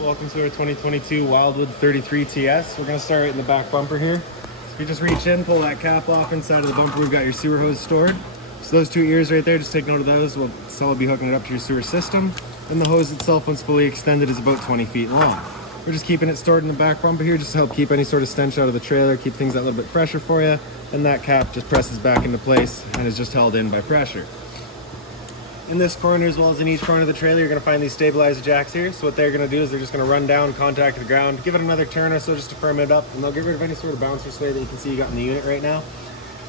Welcome to our 2022 Wildwood 33 TS. We're going to start right in the back bumper here. So if you just reach in, pull that cap off inside of the bumper, we've got your sewer hose stored. So those two ears right there, just take note of those. We'll still be hooking it up to your sewer system. And the hose itself, once fully extended, is about 20 feet long. We're just keeping it stored in the back bumper here just to help keep any sort of stench out of the trailer, keep things a little bit fresher for you. And that cap just presses back into place and is just held in by pressure. In this corner, as well as in each corner of the trailer, you're going to find these stabilizer jacks here. So what they're going to do is they're just going to run down, contact the ground, give it another turn or so just to firm it up, and they'll get rid of any sort of bouncer sway that you can see you got in the unit right now.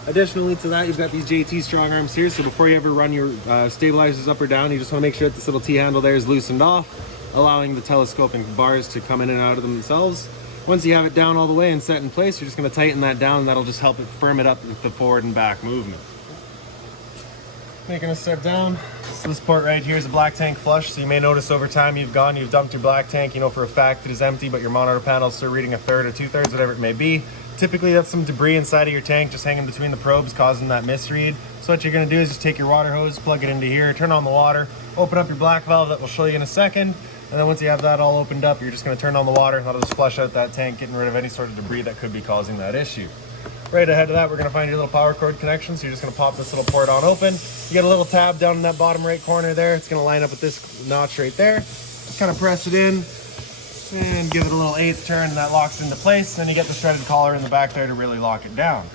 Additionally to that, you've got these JT strong arms here. So before you ever run your stabilizers up or down, you just want to make sure that this little T-handle there is loosened off, allowing the telescoping bars to come in and out of themselves. Once you have it down all the way and set in place, you're just going to tighten that down, and that'll just help it firm it up with the forward and back movement. Making a step down. So this port right here is a black tank flush. So you may notice over time you've dumped your black tank, you know for a fact it is empty, but your monitor panel is still reading a third or 2/3, whatever it may be. Typically that's some debris inside of your tank just hanging between the probes causing that misread. So what you're gonna do is just take your water hose, plug it into here, turn on the water, open up your black valve that we'll show you in a second. And then once you have that all opened up, you're just gonna turn on the water, and that'll just flush out that tank, getting rid of any sort of debris that could be causing that issue. Right ahead of that, we're going to find your little power cord connection. So you're just going to pop this little port on open. You get a little tab down in that bottom right corner there. It's going to line up with this notch right there. Just kind of press it in and give it a little 1/8 turn, and that locks into place. Then you get the threaded collar in the back there to really lock it down.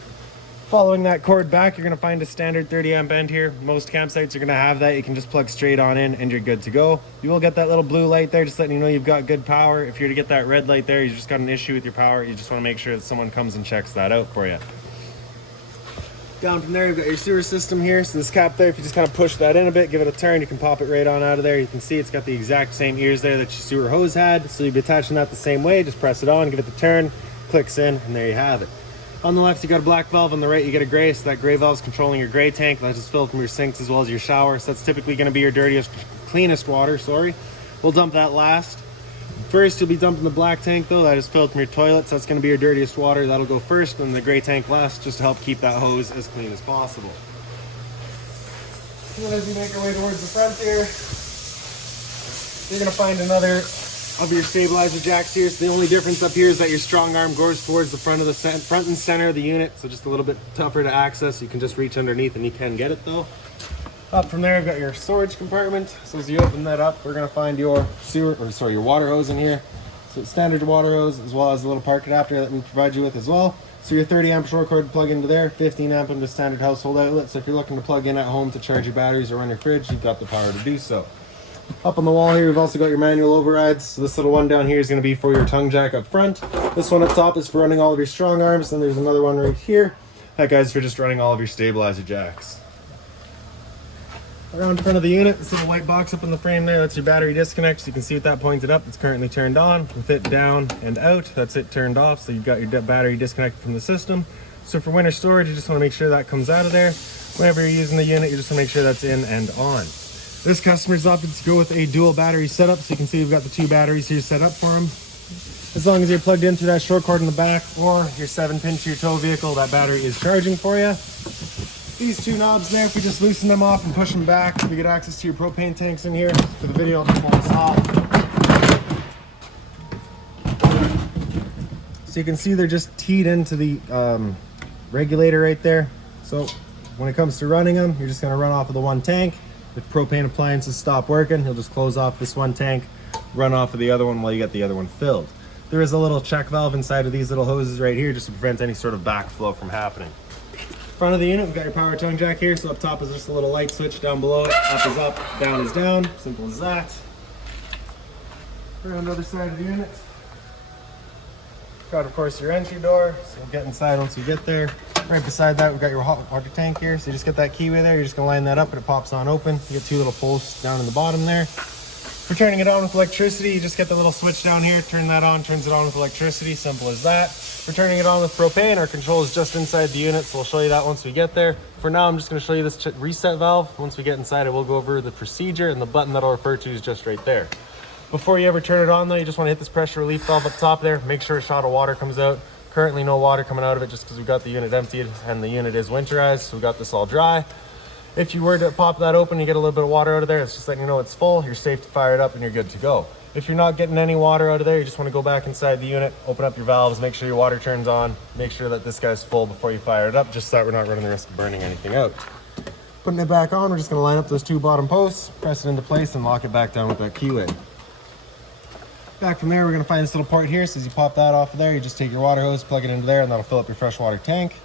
Following that cord back, you're going to find a standard 30 amp end here. Most campsites are going to have that. You can just plug straight on in and you're good to go. You will get that little blue light there, just letting you know you've got good power. If you're to get that red light there, you just got an issue with your power. You just want to make sure that someone comes and checks that out for you. Down from there, you've got your sewer system here. So this cap there, if you just kind of push that in a bit, give it a turn, you can pop it right on out of there. You can see it's got the exact same ears there that your sewer hose had. So you'll be attaching that the same way. Just press it on, give it the turn, clicks in, and there you have it. On the left, you got a black valve. On the right, you get a gray. So that gray valve is controlling your gray tank. That's just filled from your sinks as well as your shower. So that's typically going to be your dirtiest, cleanest water, sorry. We'll dump that last. First, you'll be dumping the black tank though. That is filled from your toilet. So that's going to be your dirtiest water. That'll go first, and the gray tank last, just to help keep that hose as clean as possible. And as you make your way towards the front here, you're going to find another of your stabilizer jacks here. So the only difference up here is that your strong arm goes towards the front and center of the unit, so just a little bit tougher to access. You can just reach underneath and you can get it though. Up from there, I've got your storage compartment. So as you open that up, we're going to find your your water hose in here. So it's standard water hose, as well as a little park adapter that we provide you with as well. So your 30 amp short cord plug into there, 15 amp into standard household outlet. So if you're looking to plug in at home to charge your batteries or run your fridge, you've got the power to do so. Up on the wall here, we've also got your manual overrides. So this little one down here is going to be for your tongue jack up front. This one up top is for running all of your strong arms. Then there's another one right here. That guy's for just running all of your stabilizer jacks. Around the front of the unit, this little white box up in the frame there, that's your battery disconnect. So you can see with that pointed up, it's currently turned on. With it down and out, that's it turned off. So you've got your battery disconnected from the system. So for winter storage, you just want to make sure that comes out of there. Whenever you're using the unit, you just want to make sure that's in and on. This customer's opted to go with a dual battery setup. So you can see we've got the 2 batteries here set up for him. As long as you're plugged into that short cord in the back or your 7-pin to your tow vehicle, that battery is charging for you. These 2 knobs there, if we just loosen them off and push them back, we get access to your propane tanks in here. For the video, I'll just pull this off. So you can see they're just teed into the regulator right there. So when it comes to running them, you're just going to run off of the one tank. If propane appliances stop working, you'll just close off this one tank, run off of the other one while you get the other one filled. There is a little check valve inside of these little hoses right here just to prevent any sort of backflow from happening. Front of the unit, we've got your power tongue jack here. So up top is just a little light switch, down below it, up is up, down is down. Simple as that. Around the other side of the unit, got of course your entry door, so we'll get inside once we get there. Right beside that, we've got your hot water tank here. So you just get that keyway there, you're just gonna line that up and it pops on open. You get 2 little posts down in the bottom there. For turning it on with electricity, you just get the little switch down here, turn that on, turns it on with electricity, simple as that. For turning it on with propane, our control is just inside the unit, so we'll show you that once we get there. For now, I'm just gonna show you this reset valve. Once we get inside it, we'll go over the procedure, and the button that I'll refer to is just right there. Before you ever turn it on though, you just wanna hit this pressure relief valve up top there, make sure a shot of water comes out. Currently no water coming out of it just because we got the unit emptied and the unit is winterized, so we got this all dry. If you were to pop that open, you get a little bit of water out of there. It's just letting you know it's full. You're safe to fire it up and you're good to go. If you're not getting any water out of there, you just want to go back inside the unit, open up your valves, make sure your water turns on, make sure that this guy's full before you fire it up, just so that we're not running the risk of burning anything out. Putting it back on, we're just going to line up those 2 bottom posts, press it into place, and lock it back down with that keyway. Back from there, we're going to find this little port here. So as you pop that off of there, you just take your water hose, plug it into there, and that'll fill up your freshwater tank.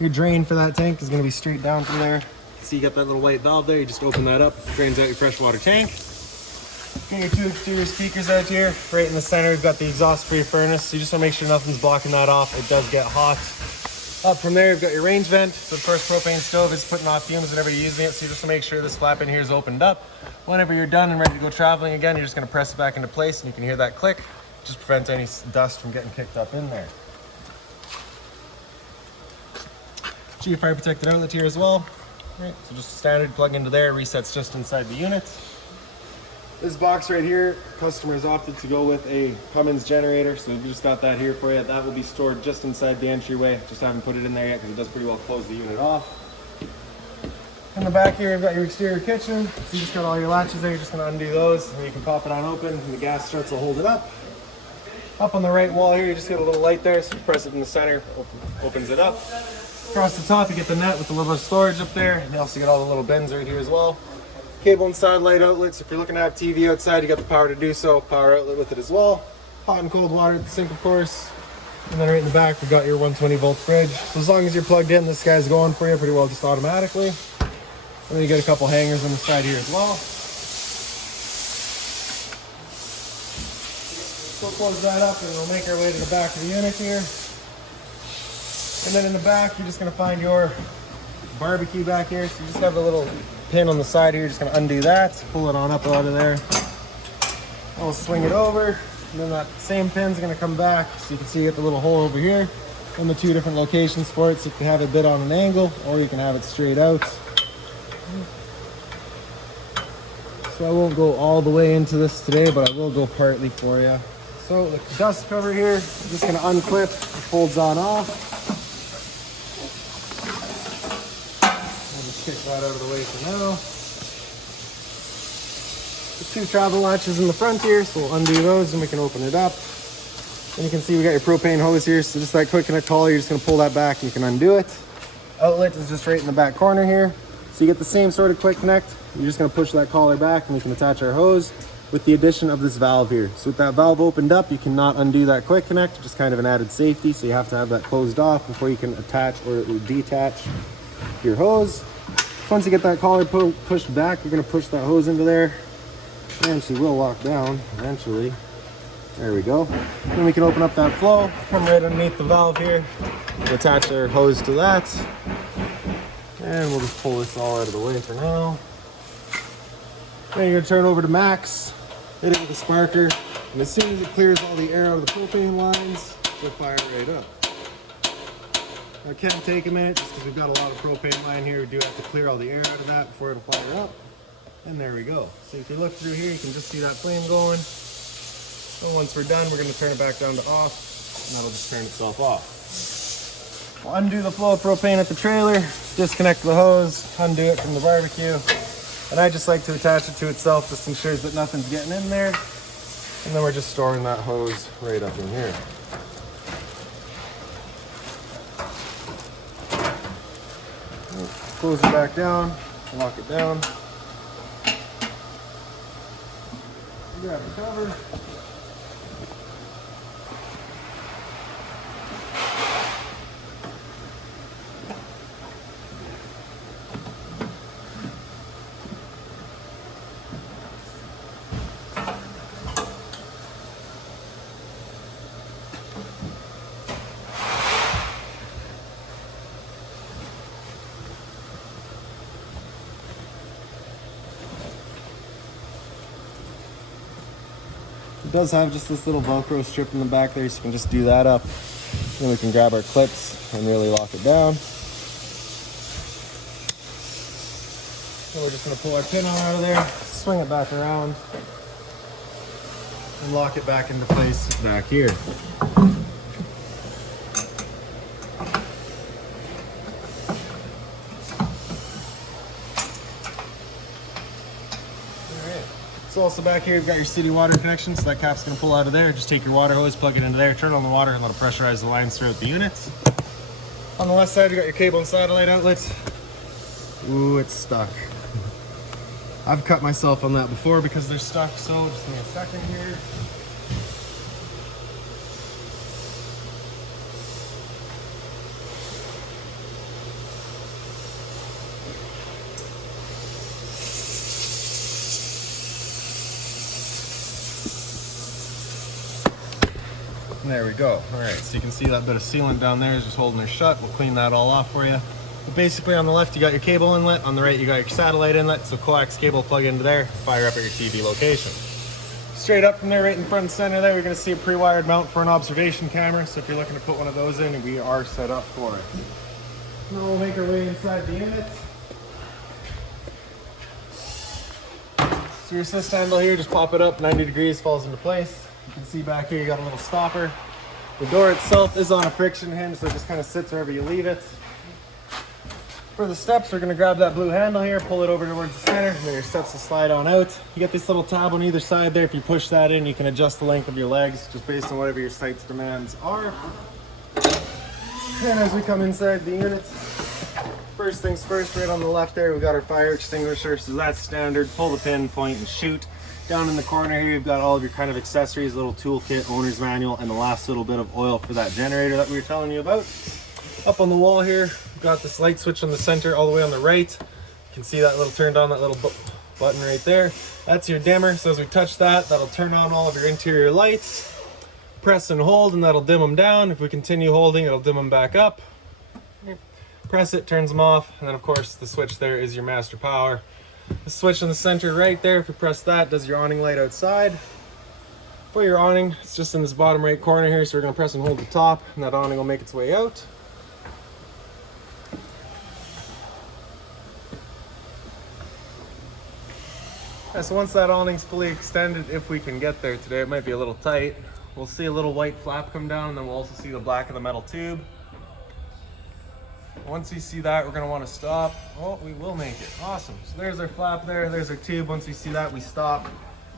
Your drain for that tank is going to be straight down from there. See, you got that little white valve there. You just open that up, drains out your freshwater tank. Get your 2 exterior speakers out here. Right in the center, we've got the exhaust-free furnace. So you just want to make sure nothing's blocking that off. It does get hot. Up from there, you've got your range vent. So the first propane stove is putting off fumes whenever you're using it. So you just want to make sure this flap in here is opened up. Whenever you're done and ready to go traveling again, you're just going to press it back into place, and you can hear that click. Just prevents any dust from getting kicked up in there. Your fire protected outlet here as well. Right, so just standard plug into there, resets just inside the unit. This box right here, customers opted to go with a Cummins generator, so we just got that here for you. That will be stored just inside the entryway. Just haven't put it in there yet because it does pretty well close the unit off. In the back here, you've got your exterior kitchen. So you just got all your latches there. You're just going to undo those, and you can pop it on open, and the gas struts will hold it up. Up on the right wall here, you just get a little light there, so you press it in the center, opens it up. Across the top, you get the net with a little bit of storage up there. And you also get all the little bins right here as well. Cable and satellite outlets. If you're looking to have TV outside, you got the power to do so. Power outlet with it as well. Hot and cold water at the sink, of course. And then right in the back, we've got your 120 volt fridge. So as long as you're plugged in, this guy's going for you pretty well just automatically. And then you get a couple hangers on the side here as well. We'll close that up and we'll make our way to the back of the unit here. And then in the back, you're just going to find your barbecue back here. So you just have a little pin on the side here. You're just going to undo that, pull it on up out of there. I'll swing it over, and then that same pin's going to come back. So you can see you get the little hole over here and the 2 different locations for it. So you can have it a bit on an angle, or you can have it straight out. So I won't go all the way into this today, but I will go partly for you. So the dust cover here, I'm just going to unclip. It folds on off. Kick that out of the way for now. The 2 travel latches in the front here, so we'll undo those and we can open it up. And you can see we got your propane hose here, so just that quick connect collar, you're just going to pull that back and you can undo it. Outlet is just right in the back corner here. So you get the same sort of quick connect. You're just going to push that collar back and we can attach our hose with the addition of this valve here. So with that valve opened up, you cannot undo that quick connect, just kind of an added safety. So you have to have that closed off before you can attach or detach your hose. Once you get that collar pushed back, you're going to push that hose into there, and she will lock down eventually. There we go. Then we can open up that flow, come right underneath the valve here, we'll attach our hose to that, and we'll just pull this all out of the way for now. Then you're going to turn over to max, hit it with a sparker, and as soon as it clears all the air out of the propane lines, it'll fire right up. It can take a minute just because we've got a lot of propane line here. We do have to clear all the air out of that before it'll fire up. And there we go. So if you look through here, you can just see that flame going. So once we're done, we're going to turn it back down to off, and that'll just turn itself off. We'll undo the flow of propane at the trailer, disconnect the hose, undo it from the barbecue. And I just like to attach it to itself. This ensures that nothing's getting in there. And then we're just storing that hose right up in here. Close it back down, lock it down. Grab the cover. It does have just this little Velcro strip in the back there, so you can just do that up. Then we can grab our clips and really lock it down. So we're just going to pull our pin out of there, swing it back around, and lock it back into place back here. So So also back here, you've got your city water connection, so that cap's gonna pull out of there. Just take your water hose, plug it into there, turn on the water, and let it pressurize the lines throughout the units. On the left side, you got your cable and satellite outlets. Ooh, it's stuck. I've cut myself on that before because they're stuck, so just give me a second here. There we go. All right, so you can see that bit of sealant down there is just holding her shut. We'll clean that all off for you. But basically on the left, you got your cable inlet. On the right, you got your satellite inlet. So coax cable plug into there, fire up at your TV location. Straight up from there, right in front and center there, you're gonna see a pre-wired mount for an observation camera. So if you're looking to put one of those in, we are set up for it. Now we'll make our way inside the unit. So your assist handle here, just pop it up, 90 degrees, falls into place. You can see back here, you got a little stopper. The door itself is on a friction hinge, so it just kind of sits wherever you leave it. For the steps, we're gonna grab that blue handle here, pull it over towards the center, and then your steps will slide on out. You get this little tab on either side there. If you push that in, you can adjust the length of your legs, just based on whatever your site's demands are. And as we come inside the unit, first things first, right on the left there, we've got our fire extinguisher, so that's standard. Pull the pin, point, and shoot. Down in the corner here, you've got all of your kind of accessories, little toolkit, owner's manual, and the last little bit of oil for that generator that we were telling you about. Up on the wall here, we've got this light switch on the center, all the way on the right. You can see that little turned on, that little button right there. That's your dimmer, so as we touch that, that'll turn on all of your interior lights. Press and hold, and that'll dim them down. If we continue holding, it'll dim them back up. Press it, turns them off, and then of course the switch there is your master power. The switch in the center right there, if you press that, does your awning light outside. For your awning, it's just in this bottom right corner here, so we're going to press and hold the top, and that awning will make its way out. Yeah, so once that awning's fully extended, if we can get there today, it might be a little tight, we'll see a little white flap come down, and then we'll also see the black of the metal tube. Once we see that, we're going to want to stop. Oh, we will make it. Awesome. So there's our flap there. There's our tube. Once we see that, we stop.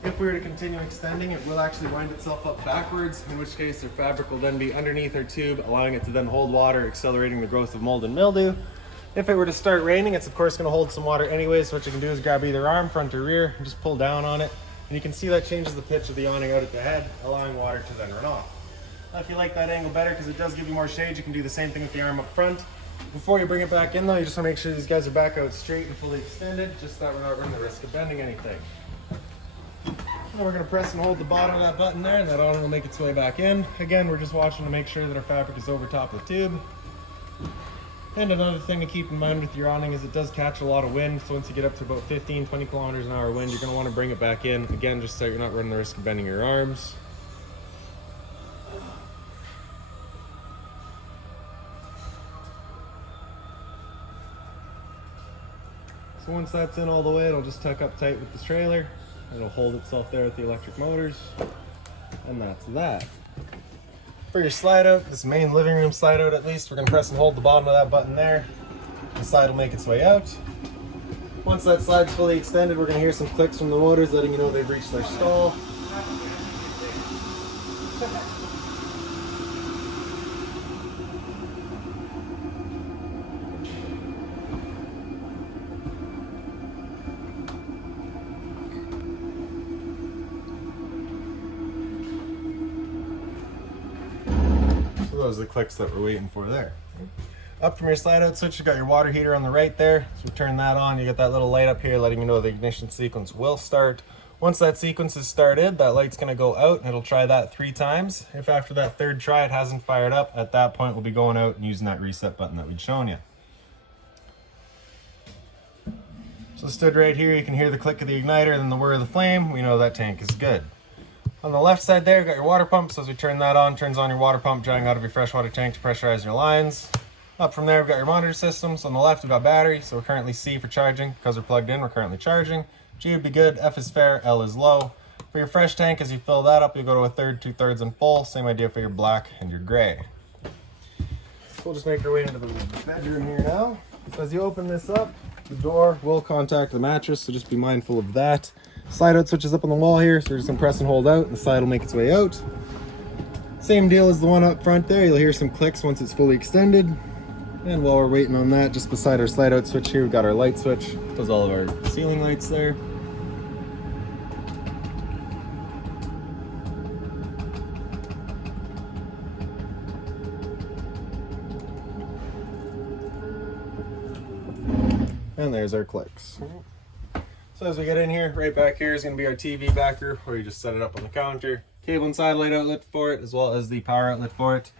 If we were to continue extending, it will actually wind itself up backwards, in which case the fabric will then be underneath our tube, allowing it to then hold water, accelerating the growth of mold and mildew. If it were to start raining, it's of course going to hold some water anyway, so what you can do is grab either arm, front or rear, and just pull down on it. And you can see that changes the pitch of the awning out at the head, allowing water to then run off. Now, if you like that angle better, because it does give you more shade, you can do the same thing with the arm up front. Before you bring it back in though, you just want to make sure these guys are back out straight and fully extended, just so that we're not running the risk of bending anything. Now we're going to press and hold the bottom of that button there, and that awning will make its way back in. Again, we're just watching to make sure that our fabric is over top of the tube. And another thing to keep in mind with your awning is it does catch a lot of wind, so once you get up to about 15-20 kilometers an hour wind, you're going to want to bring it back in, again, just so you're not running the risk of bending your arms. So once that's in all the way, it'll just tuck up tight with the trailer. It'll hold itself there with the electric motors. And that's that. For your slide out, this main living room slide out at least, we're gonna press and hold the bottom of that button there. The slide will make its way out. Once that slide's fully extended, we're gonna hear some clicks from the motors letting you know they've reached their stall. Those are the clicks that we're waiting for there. Up from your slide out switch, you got your water heater on the right there. So we turn that on, you get that little light up here letting you know the ignition sequence will start. Once that sequence is started, that light's gonna go out and it'll try that 3 times. If after that 3rd try it hasn't fired up, at that point we'll be going out and using that reset button that we'd shown you. So stood right here, you can hear the click of the igniter and then the whir of the flame. We know that tank is good. On the left side there, you got your water pump. So as we turn that on, turns on your water pump, drawing out of your freshwater tank to pressurize your lines. Up from there, we've got your monitor systems. On the left, we've got battery. So we're currently C for charging. Because we're plugged in, we're currently charging. G would be good, F is fair, L is low. For your fresh tank, as you fill that up, you'll go to 1/3, 2/3, and full. Same idea for your black and your gray. So we'll just make our way into the bedroom here now. So as you open this up, the door will contact the mattress, so just be mindful of that. Slide out switch is up on the wall here, so we're just gonna press and hold out, and the slide will make its way out. Same deal as the one up front there. You'll hear some clicks once it's fully extended. And while we're waiting on that, just beside our slide out switch here, we've got our light switch. Does all of our ceiling lights there. And there's our clicks. So as we get in here, right back here is going to be our TV backer, where you just set it up on the counter. Cable and satellite outlet for it, as well as the power outlet for it.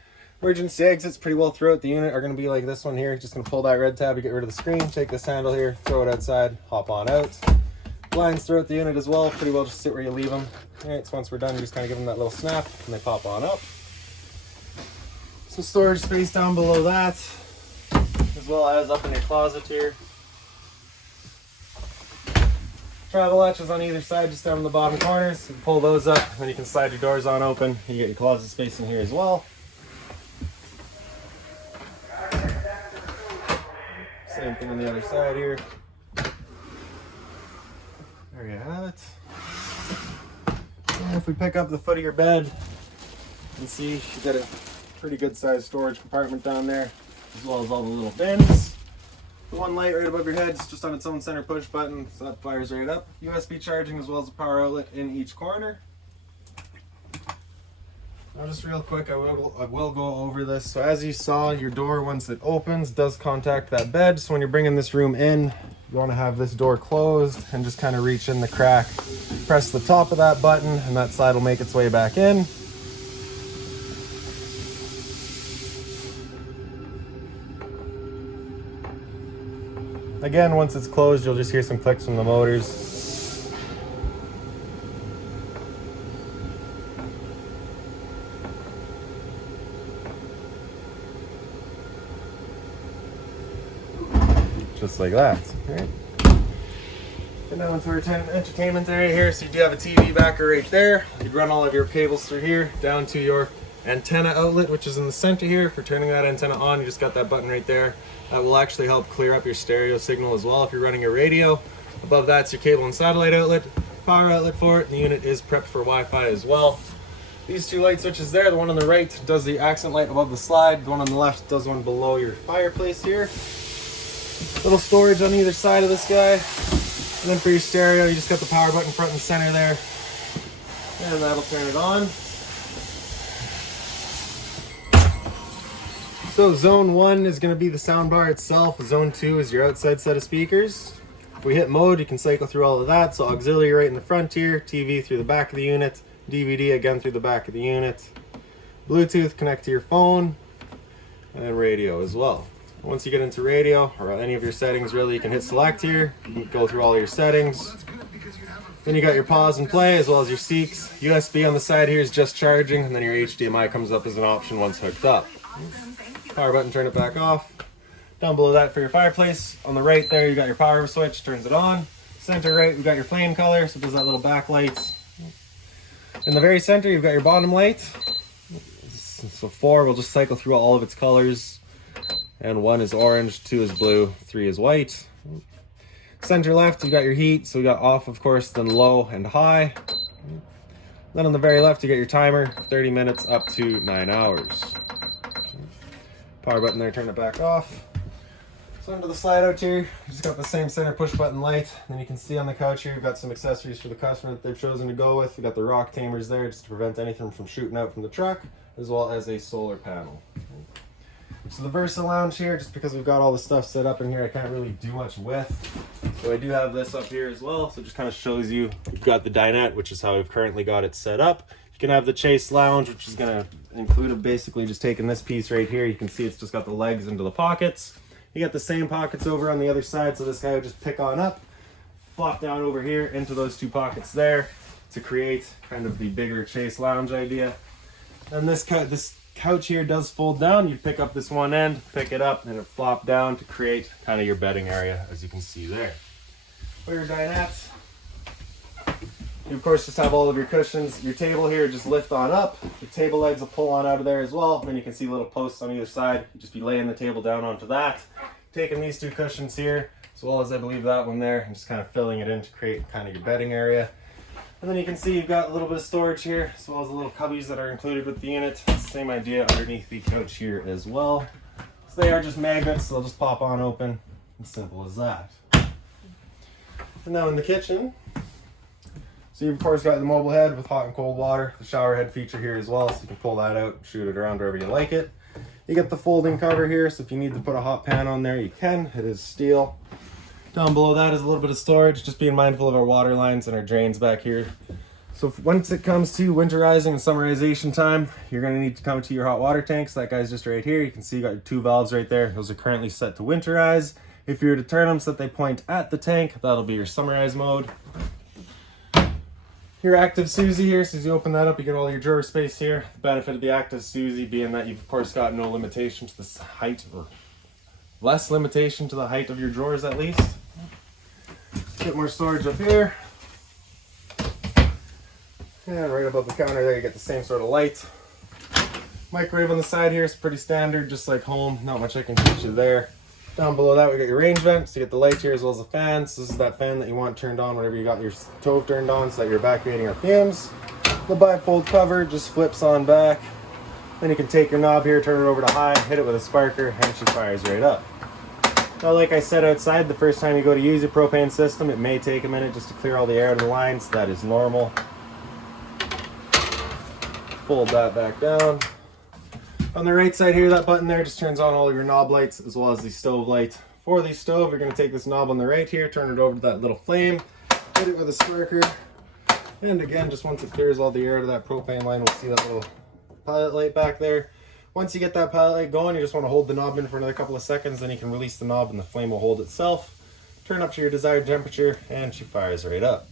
Emergency exits pretty well throughout the unit are going to be like this one here. Just going to pull that red tab to get rid of the screen, take this handle here, throw it outside, hop on out. Blinds throughout the unit as well, pretty well just sit where you leave them. Alright, so once we're done, you just kind of give them that little snap and they pop on up. Some storage space down below that, as well as up in your closet here. Travel latches on either side, just down in the bottom corners. You can pull those up, and then you can slide your doors on open. You get your closet space in here as well. Same thing on the other side here. There you have it. And if we pick up the foot of your bed, you can see you've got a pretty good sized storage compartment down there, as well as all the little bins. The one light right above your head is just on its own center push button, so that fires right up. USB charging as well as a power outlet in each corner. Now just real quick, I will go over this. So as you saw, your door, once it opens, does contact that bed. So when you're bringing this room in, you want to have this door closed and just kind of reach in the crack. Press the top of that button and that slide will make its way back in. Again, once it's closed, you'll just hear some clicks from the motors. Just like that. Right. And now into our entertainment area here. So you do have a TV backer right there. You'd run all of your cables through here down to your antenna outlet, which is in the center here. For turning that antenna on, you just got that button right there. That will actually help clear up your stereo signal as well if you're running your radio. Above that's your cable and satellite outlet, power outlet for it. The unit is prepped for Wi-Fi as well. These two light switches there, the one on the right does the accent light above the slide, the one on the left does one below your fireplace here. Little storage on either side of this guy. And then for your stereo, you just got the power button front and center there. And that'll turn it on. So zone 1 is going to be the sound bar itself. Zone 2 is your outside set of speakers. If we hit mode, you can cycle through all of that. So auxiliary right in the front here, TV through the back of the unit, DVD again through the back of the unit, Bluetooth connect to your phone, and radio as well. Once you get into radio, or any of your settings really, you can hit select here. You can go through all your settings. Then you got your pause and play, as well as your seeks. USB on the side here is just charging, and then your HDMI comes up as an option once hooked up. Power button, turn it back off. Down below that for your fireplace, on the right there you got your power switch, turns it on. Center right, we got your flame color, so it does that little backlight. In the very center, you've got your bottom light. So 4 will just cycle through all of its colors. And 1 is orange, 2 is blue, 3 is white. Center left, you got your heat, so we got off, of course, then low and high. Then on the very left, you got your timer, 30 minutes up to 9 hours. Power button there, turn it back off. So under the slide out here, you just got the same center push button light. Then you can see on the couch here, you've got some accessories for the customer that they've chosen to go with. You got the rock tamers there just to prevent anything from shooting out from the truck, as well as a solar panel. So the Versa Lounge here, just because we've got all the stuff set up in here, I can't really do much with. So I do have this up here as well. So it just kind of shows you, we've got the dinette, which is how we've currently got it set up. You can have the Chase Lounge, which is going to include basically just taking this piece right here. You can see it's just got the legs into the pockets. You got the same pockets over on the other side, so this guy would just pick on up, flop down over here into those 2 pockets there to create kind of the bigger Chase Lounge idea. And this couch here does fold down. You pick up this one end, pick it up, and it flop down to create kind of your bedding area, as you can see there. For your dinettes, you of course just have all of your cushions. Your table here just lift on up. The table legs will pull on out of there as well. And then you can see little posts on either side. You just be laying the table down onto that. Taking these 2 cushions here, as well as I believe that one there, and just kind of filling it in to create kind of your bedding area. And then you can see you've got a little bit of storage here, as well as the little cubbies that are included with the unit. Same idea underneath the couch here as well. So they are just magnets, so they'll just pop on open. As simple as that. And now in the kitchen, so you've of course got the mobile head with hot and cold water, the shower head feature here as well, so you can pull that out, shoot it around wherever you like it. You get the folding cover here, so if you need to put a hot pan on there, you can. It is steel. Down below that is a little bit of storage, just being mindful of our water lines and our drains back here. So once it comes to winterizing and summerization time, you're going to need to come to your hot water tanks. That guy's just right here. You can see you got your 2 valves right there. Those are currently set to winterize. If you were to turn them so that they point at the tank, that'll be your summarize mode. Your active Suzy here, so as you open that up, you get all your drawer space here. The benefit of the active Suzy being that you've of course got no limitation to the height, or less limitation to the height of your drawers at least. A bit more storage up here. And right above the counter there, you get the same sort of light. Microwave on the side here is pretty standard, just like home. Not much I can teach you there. Down below that, we got your range vent, so you get the light here as well as the fans. This is that fan that you want turned on whenever you got your stove turned on, so that you're evacuating our fumes. The bifold cover just flips on back. Then you can take your knob here, turn it over to high, hit it with a sparker, and she fires right up. Now, like I said outside, the first time you go to use your propane system, it may take a minute just to clear all the air out of the lines. That is normal. Fold that back down. On the right side here, that button there just turns on all of your knob lights as well as the stove light. For the stove, you're going to take this knob on the right here, turn it over to that little flame, hit it with a sparker, and again, just once it clears all the air out of that propane line, we'll see that little pilot light back there. Once you get that pilot light going, you just want to hold the knob in for another couple of seconds, then you can release the knob and the flame will hold itself. Turn up to your desired temperature, and she fires right up.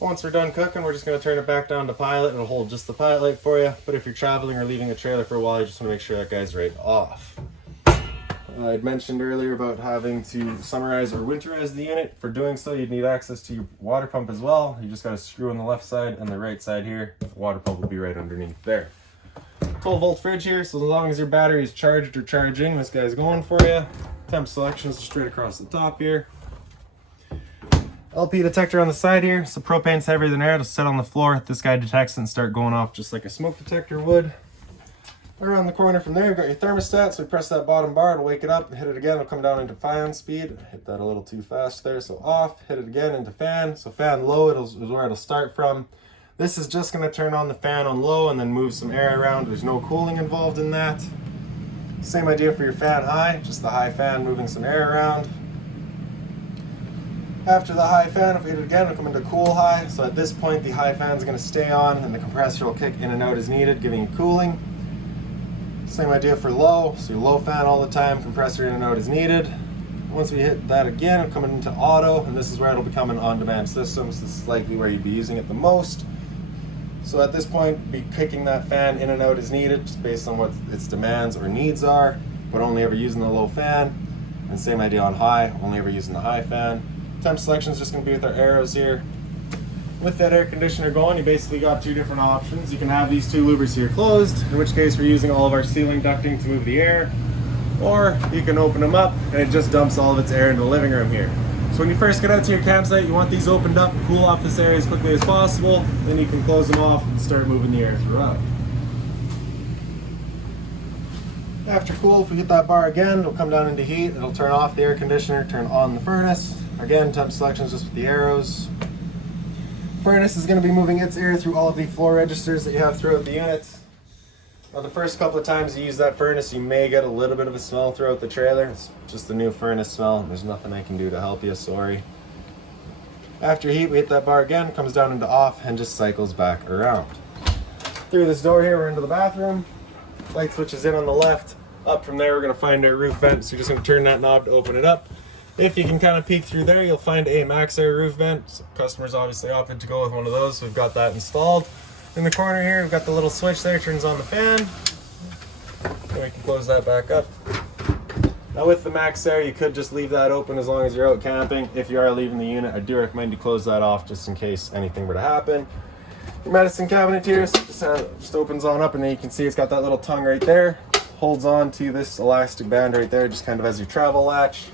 Once we're done cooking, we're just going to turn it back down to pilot. It'll hold just the pilot light for you, but if you're traveling or leaving a trailer for a while, you just want to make sure that guy's right off. I'd mentioned earlier about having to summarize or winterize the unit. For doing so, you'd need access to your water pump as well. You just got to screw on the left side and the right side here. The water pump will be right underneath there. 12-volt fridge here, so as long as your battery is charged or charging, this guy's going for you. Temp selection is straight across the top here. LP detector on the side here, so propane's heavier than air. It'll sit on the floor. This guy detects it and start going off just like a smoke detector would. Around the corner from there, you've got your thermostat, so we press that bottom bar, it'll wake it up, hit it again, it'll come down into fan speed. Hit that a little too fast there, so off, hit it again into fan. So fan low is where it'll start from. This is just going to turn on the fan on low and then move some air around. There's no cooling involved in that. Same idea for your fan high, just the high fan moving some air around. After the high fan, if we hit it again, it'll come into cool high. So at this point, the high fan is going to stay on and the compressor will kick in and out as needed, giving you cooling. Same idea for low, so your low fan all the time, compressor in and out as needed. Once we hit that again, it'll come into auto, and this is where it'll become an on-demand system. So this is likely where you'd be using it the most. So at this point, be kicking that fan in and out as needed, just based on what its demands or needs are, but only ever using the low fan. And same idea on high, only ever using the high fan. Temp selection is just going to be with our arrows here. With that air conditioner going, you basically got 2 different options. You can have these 2 louvers here closed, in which case we're using all of our ceiling ducting to move the air, or you can open them up and it just dumps all of its air into the living room here. So when you first get out to your campsite, you want these opened up, cool off this area as quickly as possible, then you can close them off and start moving the air throughout. After cool, if we hit that bar again, it'll come down into heat, it'll turn off the air conditioner, turn on the furnace. Again, temp selection is just with the arrows. Furnace is going to be moving its air through all of the floor registers that you have throughout the unit. Now the first couple of times you use that furnace, you may get a little bit of a smell throughout the trailer. It's just the new furnace smell. There's nothing I can do to help you, sorry. After heat, we hit that bar again, comes down into off, and just cycles back around. Through this door here, we're into the bathroom. Light switch is in on the left. Up from there, we're going to find our roof vent, so you're just going to turn that knob to open it up. If you can kind of peek through there, you'll find a max air roof vent. So customers obviously opted to go with one of those, so we've got that installed. In the corner here, we've got the little switch there, turns on the fan. And we can close that back up. Now with the max air, you could just leave that open as long as you're out camping. If you are leaving the unit, I do recommend you close that off just in case anything were to happen. Your medicine cabinet here just opens on up, and then you can see it's got that little tongue right there. Holds on to this elastic band right there, just kind of as your travel latch.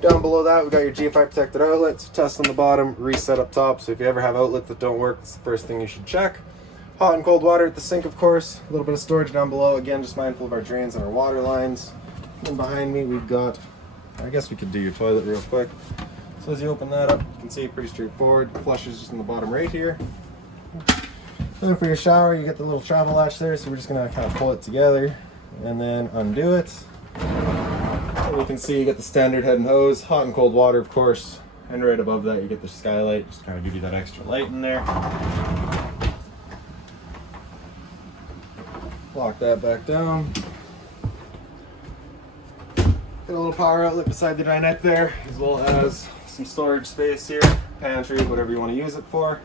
Down below that, we've got your GFI protected outlets, test on the bottom, reset up top. So if you ever have outlets that don't work, it's the first thing you should check. Hot and cold water at the sink, of course. A little bit of storage down below. Again, just mindful of our drains and our water lines. And behind me, we've got, I guess we could do your toilet real quick. So as you open that up, you can see pretty straightforward. Flush is just in the bottom right here. Then for your shower, you get the little travel latch there. So we're just gonna kind of pull it together and then undo it. And you can see you get the standard head and hose, hot and cold water, of course. And right above that, you get the skylight, just kind of give you that extra light in there. Lock that back down. Get a little power outlet beside the dinette there, as well as some storage space here, pantry, whatever you want to use it for.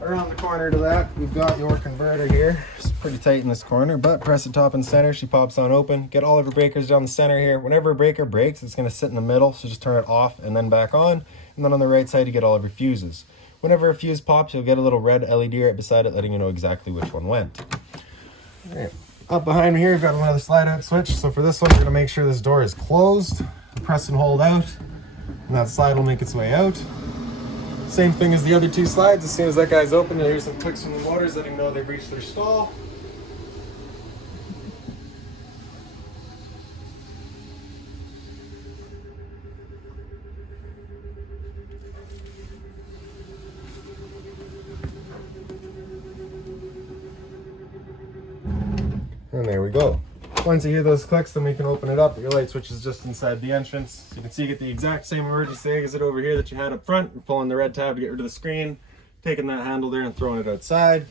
Around the corner to that, we've got your converter here. It's pretty tight in this corner, but press the top and center, she pops on open. Get all of your breakers down the center here. Whenever a breaker breaks, it's going to sit in the middle, so just turn it off and then back on. And then on the right side, you get all of your fuses. Whenever a fuse pops, you'll get a little red LED right beside it, letting you know exactly which one went. All right. Up behind me here, we've got another slide out switch. So for this one, we're going to make sure this door is closed. Press and hold out, and that slide will make its way out. Same thing as the other two slides. As soon as that guy's open, you'll hear some clicks from the motors letting you know they've reached their stall. And there we go. Once you hear those clicks, then we can open it up. Your light switch is just inside the entrance. So you can see you get the exact same emergency exit over here that you had up front. You're pulling the red tab to get rid of the screen, taking that handle there and throwing it outside.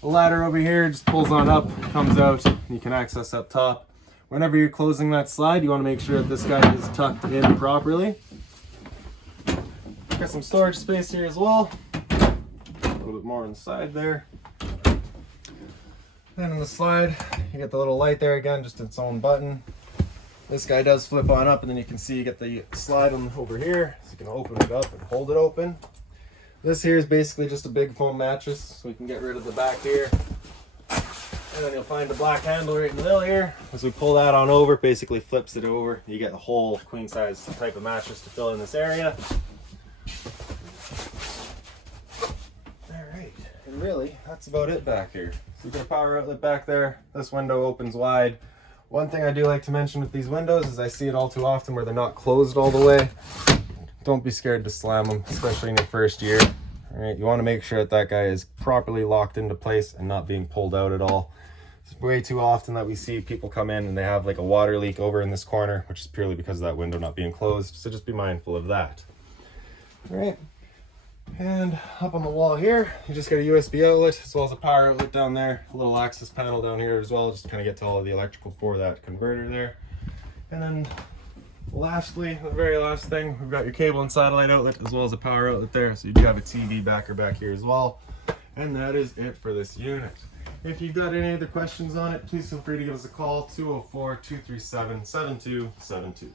The ladder over here just pulls on up, comes out, and you can access up top. Whenever you're closing that slide, you want to make sure that this guy is tucked in properly. Got some storage space here as well. A little bit more on the side there. Then on the slide, you get the little light there again, just its own button. This guy does flip on up, and then you can see you get the slide on over here, so you can open it up and hold it open. This here is basically just a big foam mattress, so we can get rid of the back here. And then you'll find the black handle right in the middle here. As we pull that on over, it basically flips it over. You get a whole queen size type of mattress to fill in this area. Alright, and really, that's about it back here. So you've got a power outlet back there. This window opens wide. One thing I do like to mention with these windows is I see it all too often where they're not closed all the way. Don't be scared to slam them, especially in your first year. All right, you want to make sure that that guy is properly locked into place and not being pulled out at all. It's way too often that we see people come in and they have like a water leak over in this corner, which is purely because of that window not being closed. So just be mindful of that. All right. And up on the wall here, you just got a USB outlet as well as a power outlet down there, a little access panel down here as well, just to kind of get to all of the electrical for that converter there. And then lastly, the very last thing, we've got your cable and satellite outlet as well as a power outlet there, so you do have a TV backer back here as well. And that is it for this unit. If you've got any other questions on it, please feel free to give us a call, 204-237-7272.